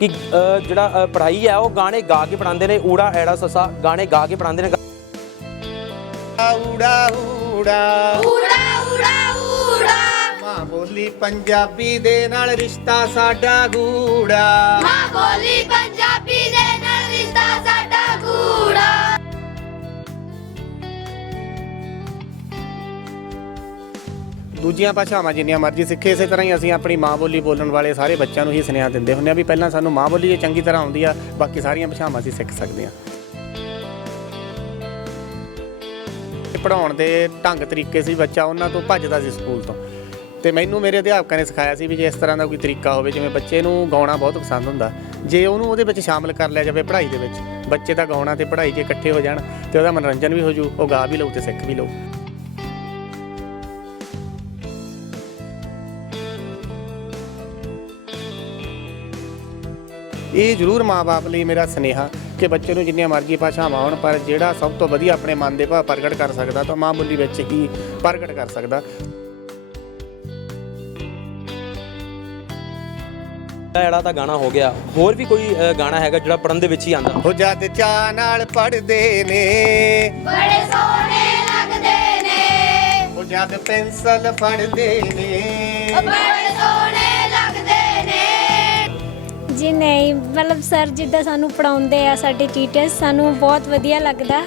ਕਿ ਜਿਹੜਾ ਪੜ੍ਹਾਈ ਹੈ ਉਹ ਗਾਣੇ ਗਾ ਕੇ ਪੜਾਉਂਦੇ ਨੇ। ਊੜਾ ਐੜਾ ਸਸਾ ਗਾਣੇ ਗਾ ਕੇ ਪੜਾਉਂਦੇ ਨੇ। ਊੜਾ ਊੜਾ। ਊੜਾ ਊੜਾ ਊੜਾ। ਮਾਂ ਬੋਲੀ ਪੰਜਾਬੀ ਦੇ ਨਾਲ ਰਿਸ਼ਤਾ ਸਾਡਾ ਗੂੜਾ। ਮਾਂ ਬੋਲੀ ਦੂਜੀਆਂ ਭਾਸ਼ਾਵਾਂ ਜਿੰਨੀਆਂ ਮਰਜ਼ੀ ਸਿੱਖੇ, ਇਸੇ ਤਰ੍ਹਾਂ ਹੀ ਅਸੀਂ ਆਪਣੀ ਮਾਂ ਬੋਲੀ ਬੋਲਣ ਵਾਲੇ ਸਾਰੇ ਬੱਚਿਆਂ ਨੂੰ ਹੀ ਸੁਨੇਹਾ ਦਿੰਦੇ ਹੁੰਦੇ ਆ ਵੀ ਪਹਿਲਾਂ ਸਾਨੂੰ ਮਾਂ ਬੋਲੀ ਜੇ ਚੰਗੀ ਤਰ੍ਹਾਂ ਆਉਂਦੀ ਆ, ਬਾਕੀ ਸਾਰੀਆਂ ਭਾਸ਼ਾਵਾਂ ਅਸੀਂ ਸਿੱਖ ਸਕਦੇ ਆ। ਪੜਾਉਣ ਦੇ ਢੰਗ ਤਰੀਕੇ ਸੀ ਬੱਚਾ, ਉਹਨਾਂ ਤੋਂ ਭੱਜਦਾ ਸੀ ਸਕੂਲ ਤੋਂ। ਤੇ ਮੈਨੂੰ ਮੇਰੇ ਅਧਿਆਪਕਾਂ ਨੇ ਸਿਖਾਇਆ ਸੀ ਵੀ ਜੇ ਇਸ ਤਰ੍ਹਾਂ ਦਾ ਕੋਈ ਤਰੀਕਾ ਹੋਵੇ, ਜਿਵੇਂ ਬੱਚੇ ਨੂੰ ਗਾਉਣਾ ਬਹੁਤ ਪਸੰਦ ਹੁੰਦਾ, ਜੇ ਉਹਨੂੰ ਉਹਦੇ ਵਿੱਚ ਸ਼ਾਮਲ ਕਰ ਲਿਆ ਜਾਵੇ ਪੜ੍ਹਾਈ ਦੇ ਵਿੱਚ, ਬੱਚੇ ਤਾਂ ਗਾਉਣਾ ਤੇ ਪੜ੍ਹਾਈ ਜੇ ਇਕੱਠੇ ਹੋ ਜਾਣ ਤੇ ਉਹਦਾ ਮਨੋਰੰਜਨ ਵੀ ਹੋ ਜੂ, ਉਹ ਗਾ ਵੀ ਲਊ ਤੇ ਸਿੱਖ ਵੀ ਲਊ। ਇਹ ਜ਼ਰੂਰ ਮਾਪੇ ਲਈ ਮੇਰਾ ਸਨੇਹਾ ਕਿ ਬੱਚੇ ਨੂੰ ਜਿੰਨੀਆਂ ਮਰਜ਼ੀ ਭਾਸ਼ਾਵਾਂ ਆਉਣ ਪਰ ਜਿਹੜਾ ਸਭ ਤੋਂ ਵਧੀਆ ਆਪਣੇ ਮਨ ਦੇ ਭਾਵ ਪ੍ਰਗਟ ਕਰ ਸਕਦਾ ਤਾਂ ਮਾਂ ਬੋਲੀ ਵਿੱਚ ਹੀ ਪ੍ਰਗਟ ਕਰ ਸਕਦਾ। ਐੜਾ ਤਾਂ ਗਾਣਾ ਹੋ ਗਿਆ ਹੋਰ ਵੀ ਕੋਈ ਗਾਣਾ ਹੈਗਾ ਜਿਹੜਾ ਪੜਨ ਦੇ ਵਿੱਚ ਹੀ ਆਂਦਾ ਉਹ ਜਦ ਚਾਹ ਨਾਲ ਪੜਦੇ ਨੇ। ਬੜੇ ਸੋਹਣੇ ਲੱਗਦੇ ਨੇ। ਉਹ ਜਦ ਪੈਨਸਲ ਫੜਦੇ ਨੇ। ਬੜੇ ਸੋਹਣੇ ਜੀ ਨਹੀਂ, ਮਤਲਬ ਸਰ ਜਿੱਦਾਂ ਸਾਨੂੰ ਪੜਾਉਂਦੇ ਆ ਸਾਡੇ ਟੀਚਰਸ ਸਾਨੂੰ ਬਹੁਤ ਵਧੀਆ ਲੱਗਦਾ।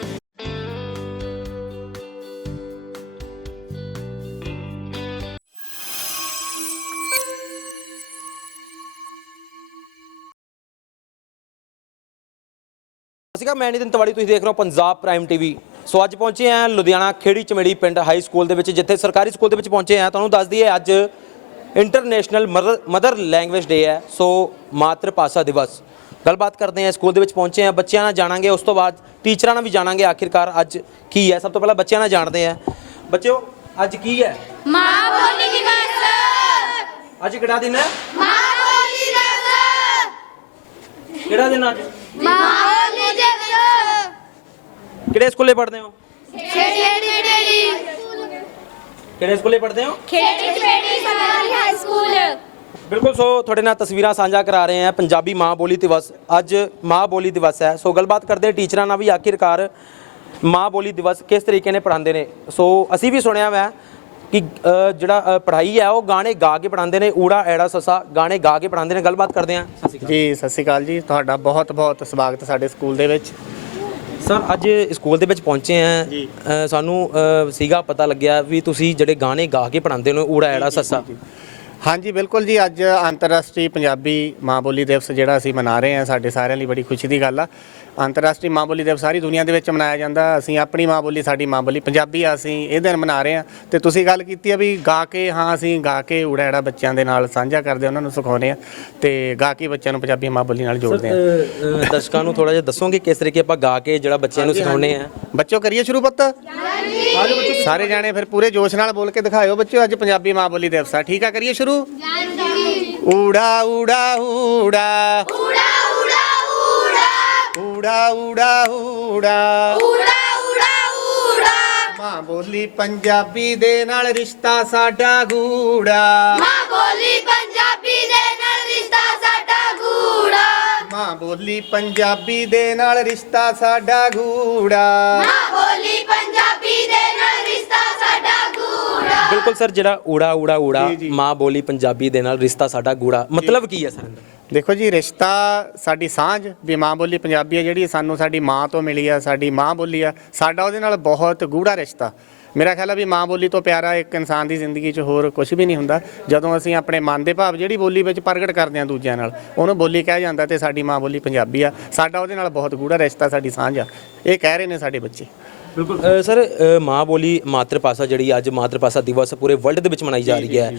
ਸਤਿ ਸ਼੍ਰੀ ਅਕਾਲ, ਮੈਂ ਨਿਤਿਨ ਤਿਵਾੜੀ, ਤੁਸੀਂ ਦੇਖ ਰਹੇ ਹੋ ਪੰਜਾਬ ਪ੍ਰਾਈਮ ਟੀਵੀ ਸੋ ਅੱਜ ਪਹੁੰਚੇ ਆ ਲੁਧਿਆਣਾ ਖੇੜੀ ਚਮੇੜੀ ਪਿੰਡ ਹਾਈ ਸਕੂਲ ਦੇ ਵਿੱਚ, ਜਿੱਥੇ ਸਰਕਾਰੀ ਸਕੂਲ ਦੇ ਵਿੱਚ ਪਹੁੰਚੇ ਆ ਤੁਹਾਨੂੰ ਦੱਸ ਦਈਏ, ਅੱਜ ਇੰਟਰਨੈਸ਼ਨਲ ਮਦਰ ਲੈਂਗੁਏਜ ਡੇ ਹੈ ਸੋ ਮਾਤਰ ਭਾਸ਼ਾ ਦਿਵਸ। ਗੱਲਬਾਤ ਕਰਦੇ ਆ ਸਕੂਲ ਦੇ ਵਿੱਚ ਪਹੁੰਚੇ ਆ ਬੱਚਿਆਂ ਨਾਲ ਜਾਣਾਂਗੇ ਉਸ ਤੋਂ ਬਾਅਦ ਟੀਚਰਾਂ ਨਾਲ ਵੀ ਜਾਣਾਂਗੇ ਆਖਿਰਕਾਰ ਅੱਜ ਕੀ ਹੈ। ਸਭ ਤੋਂ ਪਹਿਲਾਂ ਬੱਚਿਆਂ ਨਾਲ ਜਾਣਦੇ ਆ ਬੱਚਿਓ ਅੱਜ ਕੀ ਹੈ? ਮਾਂ ਬੋਲੀ ਦਿਵਸ ਅੱਜ ਕਿਹੜਾ ਦਿਨ ਹੈ? ਮਾਂ ਬੋਲੀ ਦਿਵਸ ਕਿਹੜਾ ਦਿਨ ਅੱਜ? ਮਾਂ ਬੋਲੀ ਦਿਵਸ ਕਿਹੜੇ ਸਕੂਲੇ ਪੜ੍ਹਦੇ ਹੋ? ਖੇੜੀ ਕਿਹੜੇ ਸਕੂਲੇ ਪੜ੍ਹਦੇ ਹੋ? ਖੇੜੀ ਖੇੜੀ ਸਰਕਾਰੀ ਹਾਈ ਸਕੂਲ ਬਿਲਕੁਲ ਸੋ ਤੁਹਾਡੇ ਨਾਲ ਤਸਵੀਰਾਂ ਸਾਂਝਾ ਕਰਾ ਰਹੇ ਹਾਂ ਪੰਜਾਬੀ ਮਾਂ ਬੋਲੀ ਦਿਵਸ। ਅੱਜ ਮਾਂ ਬੋਲੀ ਦਿਵਸ ਹੈ। ਸੋ ਗੱਲਬਾਤ ਕਰਦੇ ਹਾਂ ਟੀਚਰਾਂ ਨਾਲ ਵੀ ਆਖਿਰਕਾਰ ਮਾਂ ਬੋਲੀ ਦਿਵਸ ਕਿਸ ਤਰੀਕੇ ਨੇ ਪੜ੍ਹਾਉਂਦੇ ਨੇ। ਸੋ ਅਸੀਂ ਵੀ ਸੁਣਿਆ ਹੋਇਆ ਕਿ ਅ, ਜਿਹੜਾ ਅ, ਪੜ੍ਹਾਈ ਹੈ ਉਹ ਗਾਣੇ ਗਾ ਕੇ ਪੜ੍ਹਾਉਂਦੇ ਨੇ। ਊੜਾ ਐੜਾ ਸਸਾ ਗਾਣੇ ਗਾ ਕੇ ਪੜ੍ਹਾਉਂਦੇ ਨੇ। ਗੱਲਬਾਤ ਕਰਦੇ ਹਾਂ। ਸਤਿ ਸ਼੍ਰੀ ਜੀ ਸਤਿ ਸ਼੍ਰੀ ਅਕਾਲ ਜੀ। ਤੁਹਾਡਾ ਬਹੁਤ ਬਹੁਤ ਸਵਾਗਤ ਸਾਡੇ ਸਕੂਲ ਦੇ ਵਿੱਚ। ਸਰ ਅੱਜ ਸਕੂਲ ਦੇ ਵਿੱਚ ਪਹੁੰਚੇ ਆ। ਸਾਨੂੰ ਸੀਗਾ ਪਤਾ ਲੱਗਿਆ ਵੀ ਤੁਸੀਂ ਜਿਹੜੇ ਗਾਣੇ ਗਾ ਕੇ ਪੜ੍ਹਾਉਂਦੇ ਨੇ ਊੜਾ ਐੜਾ ਸਸਾ। ਹਾਂਜੀ ਬਿਲਕੁਲ ਜੀ। ਅੱਜ ਅੰਤਰਰਾਸ਼ਟਰੀ ਪੰਜਾਬੀ ਮਾਂ ਬੋਲੀ ਦਿਵਸ ਜਿਹੜਾ ਅਸੀਂ ਮਨਾ ਰਹੇ ਹਾਂ ਸਾਡੇ ਸਾਰਿਆਂ ਲਈ ਬੜੀ ਖੁਸ਼ੀ ਦੀ ਗੱਲ ਆ। ਅੰਤਰਰਾਸ਼ਟਰੀ ਮਾਂ ਬੋਲੀ ਦਿਵਸ ਸਾਰੀ ਦੁਨੀਆ ਦੇ ਵਿੱਚ ਮਨਾਇਆ ਜਾਂਦਾ। ਅਸੀਂ ਆਪਣੀ ਮਾਂ ਬੋਲੀ ਸਾਡੀ ਮਾਂ ਬੋਲੀ ਪੰਜਾਬੀ ਆ ਅਸੀਂ ਇਹ ਦਿਨ ਮਨਾ ਰਹੇ ਹਾਂ। ਤੇ ਤੁਸੀਂ ਗੱਲ ਕੀਤੀ ਆ ਵੀ ਗਾ ਕੇ ਹਾਂ ਅਸੀਂ ਗਾ ਕੇ ਊੜਾ ਐੜਾ ਬੱਚਿਆਂ ਦੇ ਨਾਲ ਸਾਂਝਾ ਕਰਦੇ ਹਾਂ, ਉਹਨਾਂ ਨੂੰ ਸਿਖਾਉਂਦੇ ਆ ਤੇ ਗਾ ਕੇ ਬੱਚਿਆਂ ਨੂੰ ਪੰਜਾਬੀ ਮਾਂ ਬੋਲੀ ਨਾਲ ਜੋੜਦੇ ਆ ਅ, ਦਰਸ਼ਕਾਂ ਨੂੰ ਥੋੜਾ ਜਿਹਾ ਦੱਸੋਗੇ ਕਿਸ ਤਰੀਕੇ ਆਪਾਂ ਗਾ ਕੇ ਜਿਹੜਾ ਬੱਚਿਆਂ ਨੂੰ ਸਿਖਾਉਂਦੇ ਆ ਬੱਚੋ ਕਰੀਏ ਸ਼ੁਰੂ ਪੁੱਤ। ਸਾਰੇ ਜਾਣੇ ਫਿਰ ਪੂਰੇ ਜੋਸ਼ ਨਾਲ ਬੋਲ ਕੇ ਦਿਖਾਇਓ ਬੱਚਿਓ, ਅੱਜ ਪੰਜਾਬੀ ਮਾਂ ਬੋਲੀ ਦਿਵਸ ਆ। ਠੀਕ ਆ, ਕਰੀਏ ਸ਼ੁਰੂ? ਊੜਾ ਊੜਾ ਊੜਾ। ਊੜਾ ਊੜਾ ਊੜਾ। ਮਾਂ ਬੋਲੀ ਪੰਜਾਬੀ ਦੇ ਨਾਲ ਰਿਸ਼ਤਾ ਸਾਡਾ ਗੂੜਾ। ਮਾਂ ਬੋਲੀ ਪੰਜਾਬੀ ਦੇ ਨਾਲ ਰਿਸ਼ਤਾ ਸਾਡਾ ਗੂੜਾ। ਬਿਲਕੁਲ ਸਰ ਜਿਹੜਾ ਊੜਾ ਊੜਾ ਊੜਾ। ਮਾਂ ਬੋਲੀ ਪੰਜਾਬੀ ਦੇ ਨਾਲ ਰਿਸ਼ਤਾ ਸਾਡਾ ਗੂੜਾ ਮਤਲਬ ਕੀ ਹੈ ਸਰ? ਦੇਖੋ ਜੀ ਰਿਸ਼ਤਾ ਸਾਡੀ ਸਾਂਝ ਵੀ ਮਾਂ ਬੋਲੀ ਪੰਜਾਬੀ ਹੈ ਜਿਹੜੀ ਸਾਨੂੰ ਸਾਡੀ ਮਾਂ ਤੋਂ ਮਿਲੀ ਆ ਸਾਡੀ ਮਾਂ ਬੋਲੀ ਆ ਸਾਡਾ ਉਹਦੇ ਨਾਲ ਬਹੁਤ ਗੂੜਾ ਰਿਸ਼ਤਾ। ਮੇਰਾ ਖਿਆਲ ਆ ਵੀ ਮਾਂ ਬੋਲੀ ਤੋਂ ਪਿਆਰਾ ਇੱਕ ਇਨਸਾਨ ਦੀ ਜ਼ਿੰਦਗੀ 'ਚ ਹੋਰ ਕੁਝ ਵੀ ਨਹੀਂ ਹੁੰਦਾ। ਜਦੋਂ ਅਸੀਂ ਆਪਣੇ ਮਨ ਦੇ ਭਾਵ ਜਿਹੜੀ ਬੋਲੀ ਵਿੱਚ ਪ੍ਰਗਟ ਕਰਦੇ ਹਾਂ ਦੂਜਿਆਂ ਨਾਲ ਉਹਨੂੰ ਬੋਲੀ ਕਿਹਾ ਜਾਂਦਾ ਤੇ ਸਾਡੀ ਮਾਂ ਬੋਲੀ ਪੰਜਾਬੀ ਆ। ਸਾਡਾ ਉਹਦੇ ਨਾਲ ਬਹੁਤ ਗੂੜਾ ਰਿਸ਼ਤਾ ਸਾਡੀ ਸਾਂਝ ਆ। ਇਹ ਕਹਿ ਰਹੇ ਨੇ ਸਾਡੇ ਬੱਚੇ। ਬਿਲਕੁਲ। ਸਰ ਮਾਂ ਬੋਲੀ ਮਾਤਰ ਭਾਸ਼ਾ ਜਿਹੜੀ ਅੱਜ ਮਾਤਰ ਭਾਸ਼ਾ ਦਿਵਸ ਪੂਰੇ ਵਰਲਡ ਦੇ ਵਿੱਚ ਮਨਾਈ ਜਾ ਰਹੀ ਹੈ।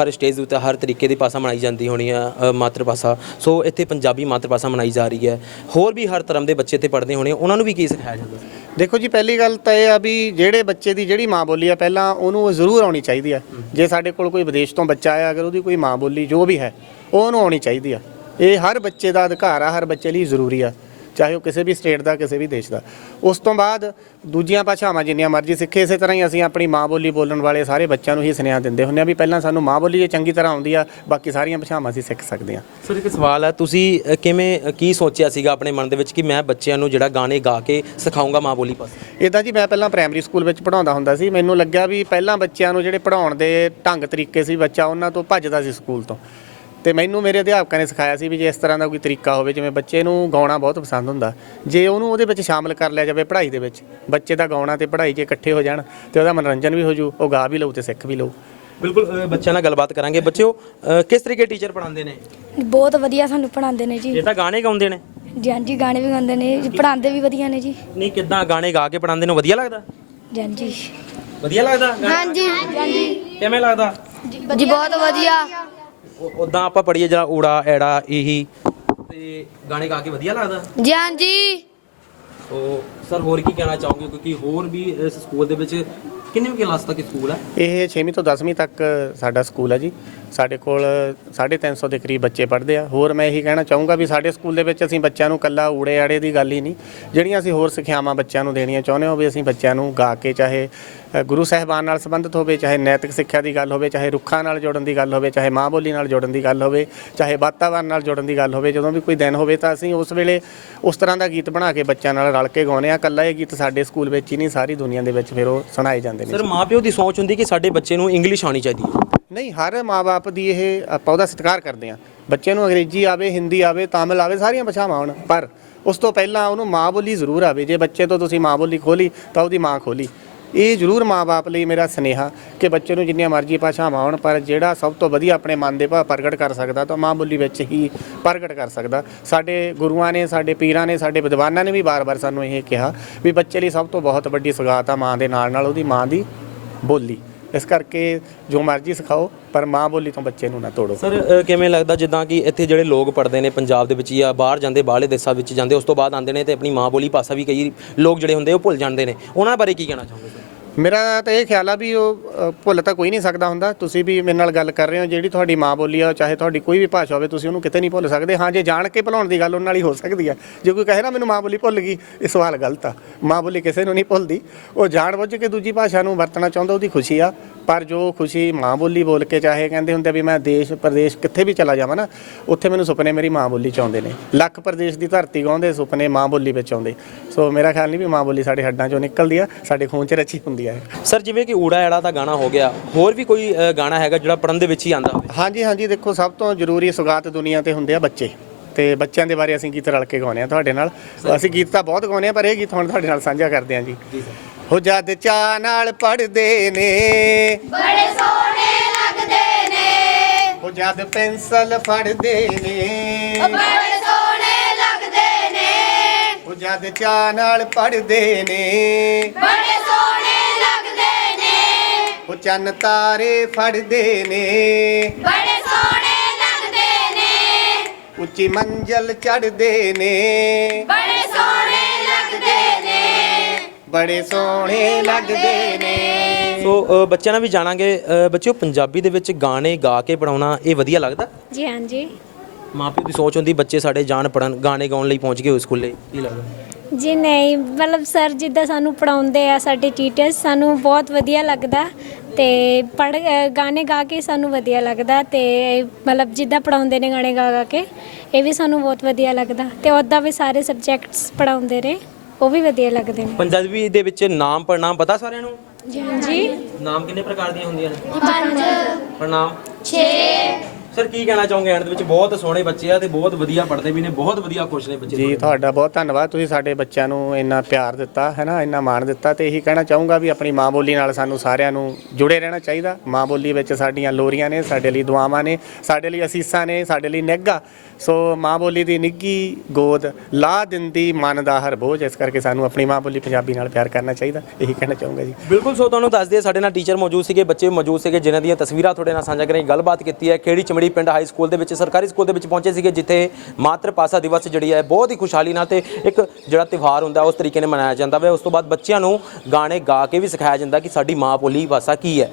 ਹਰ ਸਟੇਜ ਦੇ ਉੱਤੇ ਹਰ ਤਰੀਕੇ ਦੀ ਭਾਸ਼ਾ ਮਨਾਈ ਜਾਂਦੀ ਹੋਣੀ ਆ ਮਾਤਰ ਭਾਸ਼ਾ ਸੋ ਇੱਥੇ ਪੰਜਾਬੀ ਮਾਤਰ ਭਾਸ਼ਾ ਮਨਾਈ ਜਾ ਰਹੀ ਹੈ। ਹੋਰ ਵੀ ਹਰ ਧਰਮ ਦੇ ਬੱਚੇ ਇੱਥੇ ਪੜ੍ਹਦੇ ਹੋਣੇ ਉਹਨਾਂ ਨੂੰ ਵੀ ਕੀ ਸਿਖਾਇਆ ਜਾਂਦਾ? ਦੇਖੋ ਜੀ ਪਹਿਲੀ ਗੱਲ ਤਾਂ ਇਹ ਆ ਵੀ ਜਿਹੜੇ ਬੱਚੇ ਦੀ ਜਿਹੜੀ ਮਾਂ ਬੋਲੀ ਆ ਪਹਿਲਾਂ ਉਹਨੂੰ ਉਹ ਜ਼ਰੂਰ ਆਉਣੀ ਚਾਹੀਦੀ ਆ। ਜੇ ਸਾਡੇ ਕੋਲ ਕੋਈ ਵਿਦੇਸ਼ ਤੋਂ ਬੱਚਾ ਆਇਆ ਅਗਰ ਉਹਦੀ ਕੋਈ ਮਾਂ ਬੋਲੀ ਜੋ ਵੀ ਹੈ ਉਹ ਉਹਨੂੰ ਆਉਣੀ ਚਾਹੀਦੀ ਆ। ਇਹ ਹਰ ਬੱਚੇ ਦਾ ਅਧਿਕਾਰ ਆ ਹਰ ਬੱਚੇ ਲਈ ਜ਼ਰੂਰੀ ਆ। ਚਾਹੇ ਉਹ ਕਿਸੇ ਵੀ ਸਟੇਟ ਦਾ ਕਿਸੇ ਵੀ ਦੇਸ਼ ਦਾ। ਉਸ ਤੋਂ ਬਾਅਦ ਦੂਜੀਆਂ ਭਾਸ਼ਾਵਾਂ ਜਿੰਨੀਆਂ ਮਰਜ਼ੀ ਸਿੱਖੇ ਇਸੇ ਤਰ੍ਹਾਂ ਹੀ ਅਸੀਂ ਆਪਣੀ ਮਾਂ ਬੋਲੀ ਬੋਲਣ ਵਾਲੇ ਸਾਰੇ ਬੱਚਿਆਂ ਨੂੰ ਹੀ ਸੁਨੇਹਾ ਦਿੰਦੇ ਹੁੰਦੇ ਆ ਵੀ ਪਹਿਲਾਂ ਸਾਨੂੰ ਮਾਂ ਬੋਲੀ ਜੇ ਚੰਗੀ ਤਰ੍ਹਾਂ ਆਉਂਦੀ ਆ ਬਾਕੀ ਸਾਰੀਆਂ ਭਾਸ਼ਾਵਾਂ ਅਸੀਂ ਸਿੱਖ ਸਕਦੇ ਆ ਸਰ ਇੱਕ ਸਵਾਲ ਹੈ ਤੁਸੀਂ ਕਿਵੇਂ ਕੀ ਸੋਚਿਆ ਸੀਗਾ ਆਪਣੇ ਮਨ ਦੇ ਵਿੱਚ ਕਿ ਮੈਂ ਬੱਚਿਆਂ ਨੂੰ ਜਿਹੜਾ ਗਾਣੇ ਗਾ ਕੇ ਸਿਖਾਉਂਗਾ ਮਾਂ ਬੋਲੀ ਭਾਸ਼ਾ ਇਦਾਂ ਜੀ ਮੈਂ ਪਹਿਲਾਂ ਪ੍ਰਾਇਮਰੀ ਸਕੂਲ ਵਿੱਚ ਪੜਾਉਂਦਾ ਹੁੰਦਾ ਸੀ। ਮੈਨੂੰ ਲੱਗਿਆ ਵੀ ਪਹਿਲਾਂ ਬੱਚਿਆਂ ਨੂੰ ਜਿਹੜੇ ਪੜਾਉਣ ਦੇ ਢੰਗ ਤਰੀਕੇ ਸੀ ਬੱਚਾ ਉਹਨਾਂ ਤੋਂ ਭੱਜਦਾ ਸੀ ਸਕੂਲ ਤੋਂ। ਤੇ ਮੈਨੂੰ ਮੇਰੇ ਅਧਿਆਪਕਾਂ ਨੇ ਸਿਖਾਇਆ ਸੀ ਵੀ ਜੇ ਇਸ ਤਰ੍ਹਾਂ ਦਾ ਕੋਈ ਤਰੀਕਾ ਹੋਵੇ ਜਿਵੇਂ ਬੱਚੇ ਨੂੰ ਗਾਉਣਾ ਬਹੁਤ ਪਸੰਦ ਹੁੰਦਾ। ਜੇ ਉਹਨੂੰ ਉਹਦੇ ਵਿੱਚ ਸ਼ਾਮਲ ਕਰ ਲਿਆ ਜਾਵੇ ਪੜ੍ਹਾਈ ਦੇ ਵਿੱਚ ਬੱਚੇ ਦਾ ਗਾਉਣਾ ਤੇ ਪੜ੍ਹਾਈ ਜੇ ਇਕੱਠੇ ਹੋ ਜਾਣ ਤੇ ਉਹਦਾ ਮਨੋਰੰਜਨ ਵੀ ਹੋ ਜੂ ਉਹ ਗਾ ਵੀ ਲਊ ਤੇ ਸਿੱਖ ਵੀ ਲਊ। ਬਿਲਕੁਲ ਬੱਚਿਆਂ ਨਾਲ ਗੱਲਬਾਤ ਕਰਾਂਗੇ। ਬੱਚਿਓ ਕਿਸ ਤਰੀਕੇ ਟੀਚਰ ਪੜ੍ਹਾਉਂਦੇ ਨੇ? ਬਹੁਤ ਵਧੀਆ ਸਾਨੂੰ ਪੜਾਉਂਦੇ ਨੇ ਜੀ। ਇਹ ਤਾਂ ਗਾਣੇ ਗਾਉਂਦੇ ਨੇ? ਜਾਂਜੀ ਗਾਣੇ ਵੀ ਗਾਉਂਦੇ ਨੇ ਪੜਾਉਂਦੇ ਵੀ ਵਧੀਆ ਨੇ ਜੀ। ਨਹੀਂ ਕਿੱਦਾਂ ਗਾਣੇ ਗਾ ਕੇ ਪੜਾਉਂਦੇ ਨੇ ਵਧੀਆ ਲੱਗਦਾ? ਜਾਂਜੀ ਵਧੀਆ ਲੱਗਦਾ ਹਾਂਜੀ। ਕਿਵੇਂ ਲੱਗਦਾ? ਜੀ ਬਹੁਤ ਵਧੀਆ। ਉਦਾਂ ਆਪਾਂ ਪੜੀਏ ਜਿਹੜਾ ਊੜਾ ਐੜਾ ਇਹੀ ਤੇ ਗਾਣੇ ਗਾ ਕੇ ਵਧੀਆ ਲੱਗਦਾ? ਜੀ ਹਾਂਜੀ। ਸੋ ਸਰ ਹੋਰ ਕੀ ਕਹਿਣਾ ਚਾਹੋਗੇ? ਕਿਉਂਕਿ ਹੋਰ ਵੀ ਇਸ ਸਕੂਲ ਦੇ ਵਿੱਚ ਕਿੰਨੇ ਕਲਾਸ ਤੱਕ ਸਕੂਲ ਹੈ? ਇਹ 6ਵੀਂ ਤੋਂ 10ਵੀਂ ਤੱਕ ਸਾਡਾ ਸਕੂਲ ਹੈ ਜੀ। ਸਾਡੇ ਕੋਲ 350 ਦੇ ਕਰੀਬ ਬੱਚੇ ਪੜ੍ਹਦੇ ਆ। ਹੋਰ ਮੈਂ ਇਹੀ ਕਹਿਣਾ ਚਾਹੂੰਗਾ ਵੀ ਸਾਡੇ ਸਕੂਲ ਦੇ ਵਿੱਚ ਅਸੀਂ ਬੱਚਿਆਂ ਨੂੰ ਕੱਲਾ ਊੜੇ ਆੜੇ ਦੀ ਗੱਲ ਹੀ ਨਹੀਂ। ਜਿਹੜੀਆਂ ਅਸੀਂ ਹੋਰ ਸਿੱਖਿਆਵਾਂ ਬੱਚਿਆਂ ਨੂੰ ਦੇਣੀਆਂ ਚਾਹੁੰਦੇ ਹਾਂ ਵੀ ਅਸੀਂ ਬੱਚਿਆਂ ਨੂੰ ਗਾ ਕੇ ਚਾਹੇ ਗੁਰੂ ਸਾਹਿਬਾਨ ਨਾਲ ਸੰਬੰਧਿਤ ਹੋਵੇ, ਚਾਹੇ ਨੈਤਿਕ ਸਿੱਖਿਆ ਦੀ ਗੱਲ ਹੋਵੇ, ਚਾਹੇ ਰੁੱਖਾਂ ਨਾਲ ਜੋੜਨ ਦੀ ਗੱਲ ਹੋਵੇ, ਚਾਹੇ ਮਾਂ ਬੋਲੀ ਨਾਲ ਜੋੜਨ ਦੀ ਗੱਲ ਹੋਵੇ, ਚਾਹੇ ਵਾਤਾਵਰਨ ਨਾਲ ਜੋੜਨ ਦੀ ਗੱਲ ਹੋਵੇ, ਜਦੋਂ ਵੀ ਕੋਈ ਦਿਨ ਹੋਵੇ ਤਾਂ ਅਸੀਂ ਉਸ ਵੇਲੇ ਉਸ ਤਰ੍ਹਾਂ ਦਾ ਗੀਤ ਬਣਾ ਕੇ ਬੱਚਿਆਂ ਨਾਲ ਰਲ ਕੇ ਗਾਉਂਦੇ ਆ ਕੱਲਾ ਇਹ ਗੀਤ ਸਾਡੇ ਸਕੂਲ ਵਿੱਚ ਹੀ ਨਹੀਂ, ਸਾਰੀ ਦੁਨੀਆ ਦੇ ਵਿੱਚ ਫਿਰ ਉਹ ਸੁਣਾਏ ਜਾਂਦੇ ਨੇ ਸਰ ਮਾਪਿਓ ਦੀ ਸੋਚ ਹੁੰਦੀ ਕਿ ਸਾਡੇ ਬੱਚੇ ਨੂੰ ਇੰਗਲਿਸ਼ ਆਉਣੀ ਚਾਹੀਦੀ ਹੈ। ਨਹੀਂ ਹਰ ਮਾਪੇ ਦੀ ਇਹ ਆਪਾਂ ਉਹਦਾ ਸਤਿਕਾਰ ਕਰਦੇ ਹਾਂ। ਬੱਚੇ ਨੂੰ ਅੰਗਰੇਜ਼ੀ ਆਵੇ ਹਿੰਦੀ ਆਵੇ ਤਾਮਿਲ ਆਵੇ ਸਾਰੀਆਂ ਭਾਸ਼ਾਵਾਂ ਆਉਣ। ਪਰ ਉਸ ਤੋਂ ਪਹਿਲਾਂ ਉਹਨੂੰ ਮਾਂ ਬੋਲੀ ਜ਼ਰੂਰ ਆਵੇ। ਜੇ ਬੱਚੇ ਤੋਂ ਤੁਸੀਂ ਮਾਂ ਬੋਲੀ ਖੋਲੀ ਤਾਂ ਉਹਦੀ ਮਾਂ ਖੋਲੀ। ਇਹ ਜ਼ਰੂਰ ਮਾਪੇ ਲਈ ਮੇਰਾ ਸਨੇਹਾ ਕਿ ਬੱਚੇ ਨੂੰ ਜਿੰਨੀਆਂ ਮਰਜ਼ੀ ਭਾਸ਼ਾਵਾਂ ਆਉਣ ਪਰ ਜਿਹੜਾ ਸਭ ਤੋਂ ਵਧੀਆ ਆਪਣੇ ਮਨ ਦੇ ਭਾਵ ਪ੍ਰਗਟ ਕਰ ਸਕਦਾ, ਤਾਂ ਮਾਂ ਬੋਲੀ ਵਿੱਚ ਹੀ ਪ੍ਰਗਟ ਕਰ ਸਕਦਾ। ਸਾਡੇ ਗੁਰੂਆਂ ਨੇ, ਸਾਡੇ ਪੀਰਾਂ ਨੇ, ਸਾਡੇ ਵਿਦਵਾਨਾਂ ਨੇ ਵੀ ਬਾਰ-ਬਾਰ ਸਾਨੂੰ ਇਹ ਕਿਹਾ ਵੀ ਬੱਚੇ ਲਈ ਸਭ ਤੋਂ ਬਹੁਤ ਵੱਡੀ ਸੁਗਾਤ ਆ ਮਾਂ ਦੇ ਨਾਲ ਨਾਲ ਉਹਦੀ ਮਾਂ ਦੀ ਬੋਲੀ। ਇਸ ਕਰਕੇ ਜੋ ਮਰਜ਼ੀ ਸਿਖਾਓ, ਪਰ ਮਾਂ ਬੋਲੀ ਤੋਂ ਬੱਚੇ ਨੂੰ ਨਾ ਤੋੜੋ। ਸਰ ਕਿਵੇਂ ਲੱਗਦਾ ਜਿੱਦਾਂ ਕਿ ਇੱਥੇ ਜਿਹੜੇ ਲੋਕ ਪੜ੍ਹਦੇ ਨੇ ਪੰਜਾਬ ਦੇ ਵਿੱਚ ਜਾਂ ਬਾਹਰ ਜਾਂਦੇ, ਬਾਹਰਲੇ ਦੇਸ਼ਾਂ ਵਿੱਚ ਜਾਂਦੇ, ਉਸ ਤੋਂ ਬਾਅਦ ਆਉਂਦੇ ਨੇ ਤੇ ਆਪਣੀ ਮਾਂ ਬੋਲੀ ਭਾਸ਼ਾ ਵੀ ਕਈ ਲੋਕ ਜਿਹੜੇ ਹੁੰਦੇ ਉਹ ਭੁੱਲ ਜਾਂਦੇ ਨੇ। ਉਹਨਾਂ ਬਾਰੇ ਕੀ ਕਹਿਣਾ ਚਾਹੁੰਦੇ ਮੇਰਾ ਤਾਂ ਇਹ ਖਿਆਲ ਆ ਵੀ ਉਹ ਅ, ਭੁੱਲ ਤਾਂ ਕੋਈ ਨਹੀਂ ਸਕਦਾ ਹੁੰਦਾ। ਤੁਸੀਂ ਵੀ ਮੇਰੇ ਨਾਲ ਗੱਲ ਕਰ ਰਹੇ ਹੋ ਜਿਹੜੀ ਤੁਹਾਡੀ ਮਾਂ ਬੋਲੀ ਆ ਚਾਹੇ ਤੁਹਾਡੀ ਕੋਈ ਵੀ ਭਾਸ਼ਾ ਹੋਵੇ ਤੁਸੀਂ ਉਹਨੂੰ ਕਿਤੇ ਨਹੀਂ ਭੁੱਲ ਸਕਦੇ। ਹਾਂ ਜੇ ਜਾਣ ਕੇ ਭੁਲਾਉਣ ਦੀ ਗੱਲ ਉਹਨਾਂ ਨਾਲ ਹੀ ਹੋ ਸਕਦੀ ਆ। ਜੇ ਕੋਈ ਕਹੇ ਨਾ ਮੈਨੂੰ ਮਾਂ ਬੋਲੀ ਭੁੱਲ ਗਈ ਇਹ ਸਵਾਲ ਗਲਤ ਆ। ਮਾਂ ਬੋਲੀ ਕਿਸੇ ਨੂੰ ਨਹੀਂ ਭੁੱਲਦੀ। ਉਹ ਜਾਣ ਬੁੱਝ ਕੇ ਦੂਜੀ ਭਾਸ਼ਾ ਨੂੰ ਵਰਤਣਾ ਚਾਹੁੰਦਾ ਉਹਦੀ ਖੁਸ਼ੀ ਆ। ਪਰ ਜੋ ਖੁਸ਼ੀ ਮਾਂ ਬੋਲੀ ਬੋਲ ਕੇ ਚਾਹੇ ਕਹਿੰਦੇ ਹੁੰਦੇ ਆ ਵੀ ਮੈਂ ਦੇਸ਼ ਪ੍ਰਦੇਸ਼ ਕਿੱਥੇ ਵੀ ਚਲਾ ਜਾਵਾਂ ਨਾ ਉੱਥੇ ਮੈਨੂੰ ਸੁਪਨੇ ਮੇਰੀ ਮਾਂ ਬੋਲੀ ਚ ਆਉਂਦੇ ਨੇ। ਲੱਖ ਪ੍ਰਦੇਸ਼ ਦੀ ਧਰਤੀ ਗਾਉਂਦੇ ਸੁਪਨੇ ਮਾਂ ਬੋਲੀ ਵਿੱਚ ਆਉਂਦੇ। ਸੋ ਮੇਰਾ ਖਿਆਲ ਨਹੀਂ ਵੀ ਮਾਂ ਬੋਲੀ ਸਾਡੇ ਹੱਡਾਂ ਚੋਂ ਨਿਕਲਦੀ ਆ ਸਾਡੇ ਖੂਨ ਚ ਰਚੀ ਹੁੰਦੀ ਆ ਇਹ ਸਰ ਜਿਵੇਂ ਕਿ ਊੜਾ ਐੜਾ ਦਾ ਗਾਣਾ ਹੋ ਗਿਆ ਹੋਰ ਵੀ ਕੋਈ ਅ, ਗਾਣਾ ਹੈਗਾ ਜਿਹੜਾ ਪੜਨ ਦੇ ਵਿੱਚ ਹੀ ਆਂਦਾ ਹੋਵੇ? ਹਾਂਜੀ ਹਾਂਜੀ ਦੇਖੋ ਸਭ ਤੋਂ ਜ਼ਰੂਰੀ ਸੁਗਾਤ ਦੁਨੀਆ ਤੇ ਹੁੰਦੇ ਆ ਬੱਚੇ। ਤੇ ਬੱਚਿਆਂ ਦੇ ਬਾਰੇ ਅਸੀਂ ਗੀਤ ਰਲ ਕੇ ਗਾਉਂਦੇ ਆ ਤੁਹਾਡੇ ਨਾਲ। ਅਸੀਂ ਗੀਤ ਤਾਂ ਬਹੁਤ ਗਾਉਂਦੇ ਆ ਪਰ ਇਹ ਗੀਤ ਹੁਣ ਤੁਹਾਡੇ ਨਾਲ ਸਾਂਝਾ ਕਰਦੇ ਆ ਜੀ। ਹੋ ਜਦ ਚਾਹ ਨਾਲ ਪੜਦੇ ਨੇ। ਬੜੇ ਸੋਹਣੇ ਲੱਗਦੇ ਨੇ। ਹੋ ਜਦ ਪੈਨਸਲ ਫੜਦੇ ਨੇ। ਬੜੇ ਸੋਹਣੇ ਲੱਗਦੇ ਨੇ। ਹੋ ਜਦ ਚਾਹ ਨਾਲ ਪੜਦੇ ਨੇ। ਬੜੇ ਹੋ ਚੰਨ ਤਾਰੇ ਫੜਦੇ ਨੇ। ਬੜੇ ਸੋਹਣੇ ਲੱਗਦੇ ਨੇ। ਉੱਚੀ ਮੰਜ਼ਲ ਚੜਦੇ ਨੇ। ਬੜੇ ਸੋਹਣੇ ਲੱਗਦੇ ਨੇ। ਬੜੇ ਸੋਹਣੇ ਲੱਗਦੇ ਨੇ। ਸੋ ਅ, ਬੱਚਿਆਂ ਨਾਲ ਵੀ ਜਾਣਾਂਗੇ। ਅ, ਬੱਚਿਓ ਪੰਜਾਬੀ ਦੇ ਵਿੱਚ ਗਾਣੇ ਗਾ ਕੇ ਪੜਾਉਣਾ ਇਹ ਵਧੀਆ ਲੱਗਦਾ? ਜੀ ਹਾਂਜੀ। ਮਾਪਿਓ ਦੀ ਸੋਚ ਹੁੰਦੀ ਬੱਚੇ ਸਾਡੇ ਜਾਣ ਪੜਨ ਗਾਣੇ ਗਾਉਣ ਲਈ ਪਹੁੰਚ ਗਏ ਹੋਏ ਸਕੂਲੇ। ਕੀ ਲੱਗਦਾ? ਜੀ ਨਹੀਂ ਮਤਲਬ ਸਰ ਜਿੱਦਾਂ ਸਾਨੂੰ ਪੜਾਉਂਦੇ ਆ ਸਾਡੇ ਟੀਚਰਸ ਸਾਨੂੰ ਬਹੁਤ ਵਧੀਆ ਲੱਗਦਾ ਤੇ ਪੜ ਗਾਣੇ ਗਾ ਕੇ ਸਾਨੂੰ ਵਧੀਆ ਲੱਗਦਾ ਤੇ ਮਤਲਬ ਜਿੱਦਾਂ ਪੜਾਉਂਦੇ ਨੇ ਗਾਣੇ ਗਾ ਗਾ ਕੇ ਇਹ ਵੀ ਸਾਨੂੰ ਬਹੁਤ ਵਧੀਆ ਲੱਗਦਾ ਤੇ ਉੱਦਾਂ ਵੀ ਸਾਰੇ ਸਬਜੈਕਟਸ ਪੜਾਉਂਦੇ ਨੇ ਉਹ ਵੀ ਵਧੀਆ ਲੱਗਦੇ ਨੇ। ਪੰਜਾਬੀ ਦੇ ਵਿੱਚ ਨਾਮ ਪੜਨਾਮ ਪਤਾ ਸਾਰਿਆਂ ਨੂੰ? ਜੀ ਨਾਮ ਕਿੰਨੇ ਪ੍ਰਕਾਰ ਦੀਆਂ ਹੁੰਦੀਆਂ ਨੇ? ਪੰਜ ਪ੍ਰਣਾਮ। 6 ਸਰ ਕੀ ਕਹਿਣਾ ਚਾਹੋਗੇ? ਐਂਡ ਦੇ ਵਿੱਚ ਬਹੁਤ ਸੋਹਣੇ ਬੱਚੇ ਆ ਤੇ ਬਹੁਤ ਵਧੀਆ ਪੜ੍ਹਦੇ ਵੀ ਨੇ ਬਹੁਤ ਵਧੀਆ ਖੁਸ਼ ਨੇ ਬੱਚੇ ਜੀ ਤੁਹਾਡਾ ਬਹੁਤ ਧੰਨਵਾਦ। ਤੁਸੀਂ ਸਾਡੇ ਬੱਚਿਆਂ ਨੂੰ ਇੰਨਾ ਪਿਆਰ ਦਿੱਤਾ ਹੈ ਨਾ ਇੰਨਾ ਮਾਣ ਦਿੱਤਾ ਤੇ ਇਹੀ ਕਹਿਣਾ ਚਾਹੂੰਗਾ ਵੀ ਆਪਣੀ ਮਾਂ ਬੋਲੀ ਨਾਲ ਸਾਨੂੰ ਸਾਰਿਆਂ ਨੂੰ ਜੁੜੇ ਰਹਿਣਾ ਚਾਹੀਦਾ। ਮਾਂ ਬੋਲੀ ਵਿੱਚ ਸਾਡੀਆਂ ਲੋਰੀਆਂ ਨੇ ਸਾਡੇ ਲਈ ਦੁਆਵਾਂ ਨੇ ਸਾਡੇ ਲਈ ਅਸੀਸਾਂ ਨੇ ਸਾਡੇ ਲਈ ਨਿੱਘਾ ਸੋ ਮਾਂ ਬੋਲੀ ਦੀ ਨਿੱਘੀ ਗੋਦ ਲਾ ਦਿੰਦੀ ਮਨ ਦਾ ਹਰ ਬੋਝ, ਇਸ ਕਰਕੇ ਸਾਨੂੰ ਆਪਣੀ ਮਾਂ ਬੋਲੀ ਪੰਜਾਬੀ ਨਾਲ ਪਿਆਰ ਕਰਨਾ ਚਾਹੀਦਾ, ਇਹੀ ਕਹਿਣਾ ਚਾਹੂੰਗਾ ਜੀ। ਬਿਲਕੁਲ, ਸੋ ਤੁਹਾਨੂੰ ਦੱਸ ਦਈਏ, ਸਾਡੇ ਨਾਲ ਟੀਚਰ ਮੌਜੂਦ ਸੀਗੇ, ਬੱਚੇ ਮੌਜੂਦ ਸੀਗੇ, ਜਿਨ੍ਹਾਂ ਦੀਆਂ ਤਸਵੀਰਾਂ ਤੁਹਾਡੇ ਨਾਲ ਸਾਂਝਾ ਕਰਾਂਗੇ, ਗੱਲਬਾਤ ਕੀਤੀ ਹੈ ਖੇੜੀ ਚਮੜੀ ਪਿੰਡ ਹਾਈ ਸਕੂਲ ਦੇ ਵਿੱਚ, ਸਰਕਾਰੀ ਸਕੂਲ ਦੇ ਵਿੱਚ ਪਹੁੰਚੇ ਸੀਗੇ, ਜਿੱਥੇ ਮਾਤਰ ਭਾਸ਼ਾ ਦਿਵਸ ਜਿਹੜੀ ਹੈ, ਬਹੁਤ ਹੀ ਖੁਸ਼ਹਾਲੀ ਨਾਲ ਤੇ ਇੱਕ ਜਿਹੜਾ ਤਿਉਹਾਰ ਹੁੰਦਾ, ਉਸ ਤਰੀਕੇ ਨਾਲ ਮਨਾਇਆ ਜਾਂਦਾ ਵਾ। ਉਸ ਤੋਂ ਬਾਅਦ ਬੱਚਿਆਂ ਨੂੰ ਗਾਣੇ ਗਾ ਕੇ ਵੀ ਸਿਖਾਇਆ ਜਾਂਦਾ ਕਿ ਸਾਡੀ ਮਾਂ ਬੋਲੀ ਭਾਸ਼ਾ ਕੀ ਹੈ।